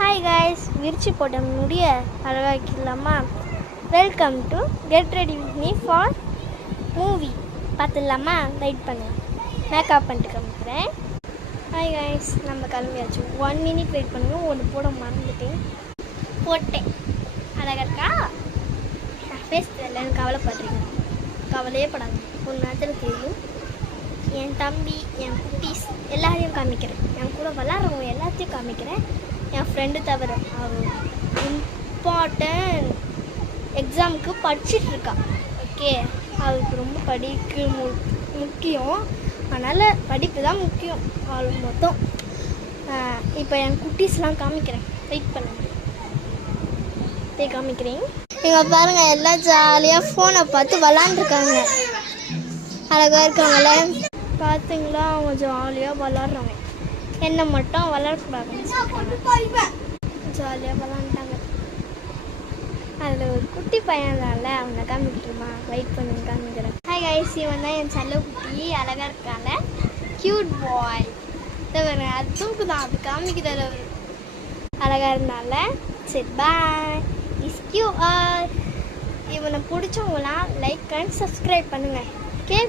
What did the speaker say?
Hi guys, விரிச்சு போட்ட முடிய அழகாக்கிடலாமா? Welcome to get ready with me for movie. பார்த்துடலாமா? வெயிட் பண்ணுங்க, மேக்கப் பண்ணிட்டு காமிக்கிறேன். ஹாய் கைஸ், நம்ம கிளம்பியாச்சு. 1 minute வெயிட் பண்ணுங்க. ஒன்று போட மறந்துட்டேன், போட்டேன். அழகா இருக்கா? ஃபேஸ் தெரியலன்னு கவலைப்படுறீங்க, கவலையே படாது, ஒரு நேரத்தில் தெரியும். என் தம்பி, என் குட்டீஸ் எல்லாரையும் காமிக்கிறேன். என் கூட விளாட்றவங்க எல்லாத்தையும் காமிக்கிறேன். என் ஃப்ரெண்டு தவிர அவள் இம்பார்ட்டன்ட் எக்ஸாமுக்கு படிச்சிட்ருக்கா. ஓகே, அவளுக்கு ரொம்ப படிக்க முக்கியம். அதனால் படிப்பு தான் முக்கியம் அவளுக்கு மொத்தம். இப்போ என் குட்டீஸ்லாம் காமிக்கிறேன், வெயிட் பண்ணுங்க, போய் காமிக்கிறேன். இங்கே பாருங்கள், எல்லாம் ஜாலியாக ஃபோனை பார்த்து விளாண்டுருக்காங்க. அழகாக இருக்காங்களே, பார்த்தீங்களா? அவங்க ஜாலியாக விளாட்றாங்க. என்னை மட்டும் விளாடக்கூடாதுன்னு சொல்லிட்டாங்க. ஜாலியாக விளாண்டாங்க. அதில் ஒரு குட்டி பையனால அவனை காமிக்கிட்டுமா? வெயிட் பண்ணி காமிக்கிறேன். ஹாய் கைஸ், இவன் தான் என் செல்ல குட்டி. அழகாக இருக்காங்க, க்யூட் பாய். அது தூக்குதான், அது காமிக்கிறார் அவர். அழகாக இருந்தால சரி, பாய். Is Q R. இவனை பிடிச்சவங்களாம் லைக் அண்ட் சப்ஸ்கிரைப் பண்ணுங்கள். ஓகே.